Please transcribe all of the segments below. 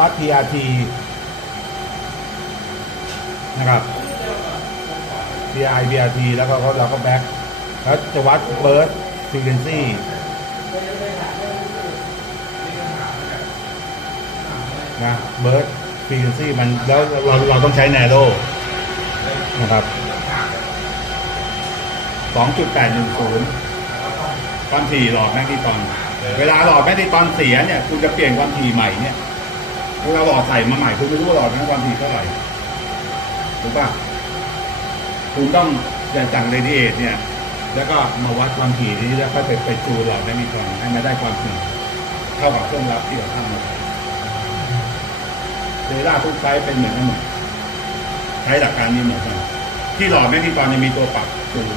วัด TRT นะครับ TI BRT แล้วก็เราก็แบ็คแล้วจะวัดเบิร์ดฟรีเคนซี่นะเบิร์ดฟรีเคนซี่มันแล้วเราเราต้องใช้แนโรนะครับ 2.810 ความถี่หลอดแมกนิตอน เวลาหลอดแมกนิตอนเสียเนี่ย คุณจะเปลี่ยนความถี่ใหม่เนี่ย เวลาหลอดใส่มาใหม่คุณไม่รู้ว่าหลอดนั้นความถี่เท่าไหร่ถูกปะคุณต้องอย่างจากเรดิเอทเนี่ย แล้วก็มาวัดความถี่นี้แล้วก็ไปไปจูนหลอดแมกนิตอนให้มาได้ความถี่เท่ากับเครื่องรับที่เราตั้งมาเรดาร์ทุกไซส์เป็นเหมือนกันหมดใช้หลักการนี้เหมือนกันที่หลอดแมกนิตอนจะมีตัวปรับจูน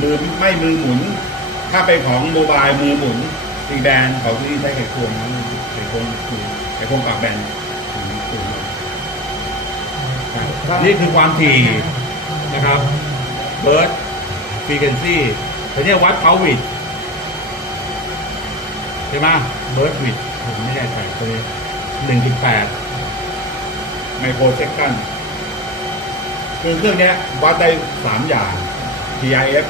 มือไม่มือหมุน ถ้าเป็นของโมบายมือหมุน ตีแบนเขาที่ใช้ไขควงนไขควงคือไขควงปากแบนนี่คือความถี่นะครับเบิร์ดฟรีเ u นซี่แต่เนี่ยวัดเขาวิดใช่ไหมเบิร์ดวิดผมไม่แน่ใจตัวนี้หนึ่งจุดแปดไมโครเซคันคือเครื่องเนี้ยวัดได้สามอย่าง TIF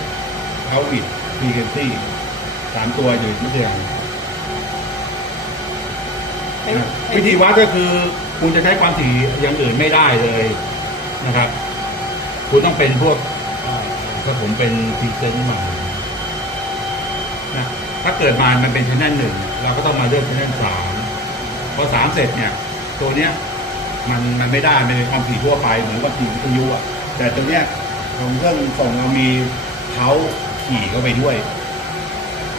เขาวิดฟรีเ u นซี่ สามตัวอยู่ไม่ใช่อย่างไอ้ไอ้วิธีวัดก็คือคุณจะใช้ความถี่อย่างอื่นไม่ได้เลยนะครับ คุณต้องเป็นพวกเอ่อถ้าผมเป็นพรีเซนต์มานะถ้าเกิดมามันเป็นชแนลหนึ่งเราก็ต้องมาเลือกชแนลสามพอสามเสร็จเนี่ย ตัวเนี้ยมันมันไม่ได้มันเป็นความถี่ทั่วไปเหมือนกับถี่วิทยุอะแต่ตัวเนี้ยของเครื่องส่งเรามีเขาขี่เข้าไปด้วย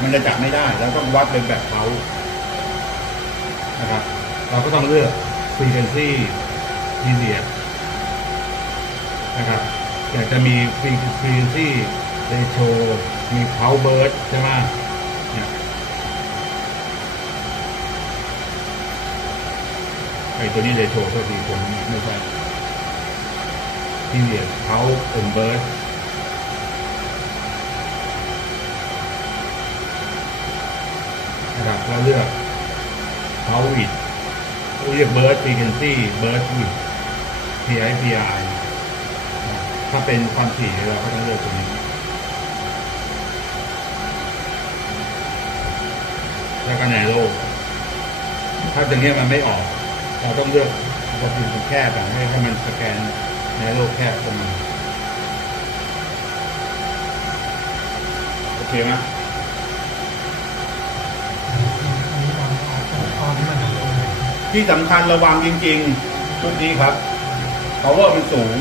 มันจะจับไม่ได้แล้วต้องวัดเป็นแบบเขานะครับ เราก็ต้องเลือก frequency period นะครับอยากจะมี frequency ratio มี power burst ใช่ไหมเนี่ยไอ้ตัวนี้ ratio ก็คือผมไม่ใช่ period power and burst นะครับเราเลือก power width เรียก burst frequency burst width PI PI ถ้าเป็นความถี่เราก็ต้องเลือกตัวนี้แล้วก็แนโรถ้าตรงนี้มันไม่ออก เราต้องเลือกระดับแคบแบบให้ให้มันสแกนแนโรแคบเข้ามาโอเคไหม ที่สำคัญระวังจริงๆชุดนี้ครับ power มันสูง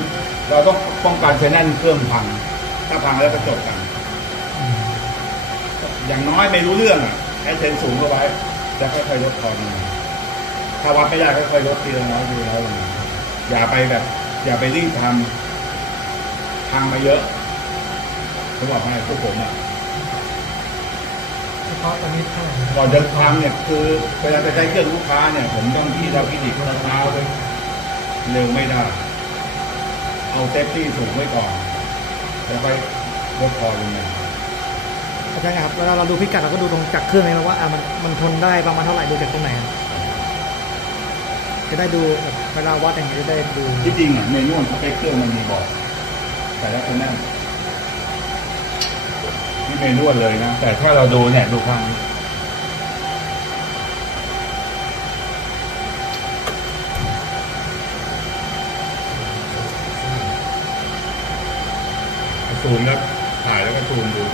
เราต้องป้องกันชแนลเครื่องพัง ถ้าพังแล้วก็จบกัน อย่างน้อยไม่รู้เรื่องอะให้เซนสูงเข้าไว้ แล้วค่อยๆลดทอนลงมาถ้าวัดไม่ได้ค่อยๆลดทีละน้อยทีละน้อยลงมาอย่าไปแบบ อย่าไปรีบทำพังมาเยอะผมบอกให้พวกผมอะ เฉพาะตอนนี้เท่าไหร่นะก่อนจะทำเนี่ยคือเวลาจะใช้เครื่องลูกค้าเนี่ย ผมต้องที่เราพิจิตรเช้าเลยเร็วไม่ได้ เอาเซฟตี้สูงไว้ก่อน แล้วค่อยลดทอนลงมาอาจารย์ครับเวลาเราดูพิกัดเราก็ดูตรงจากเครื่องนี้ว่าอะมันมันทนได้ประมาณเท่าไหร่ดูจากตรงไหนครับจะได้ดูแบบเวลาวัดอย่างเงี้ยจะได้ดูที่จริงอะในนู่นสเปคเครื่องมันมีบอก แต่ละคนนั่น นี่เมนวดเลยนะ แต่ถ้าเราดูเนี่ยดูข้างนี้ซูมแล้วถ่ายแล้วก็ซูมดู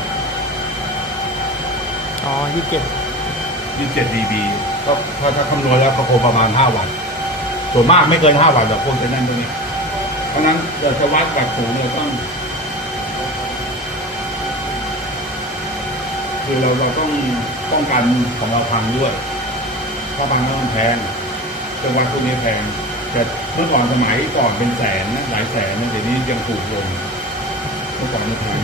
อ๋อยี่สิบเจ็ด27 dB ก็ถ้าถ้าคำนวณแล้วก็คงประมาณ5วัตต์ส่วนมากไม่เกิน5วัตต์หรอกพวกจะนั่นตรงนี้เพราะฉะนั้นเราจะวัดแบบสูงเราต้อง คือเราเราต้องป้องกันของเราพังด้วยถ้าพังแล้วมันแพงจังหวัดพวกนี้แพงแต่เมื่อก่อนสมัยก่อนเป็นแสนนะหลายแสนนะเดี๋ยวนี้ยังถูกลงเมื่อก่อนมันแพง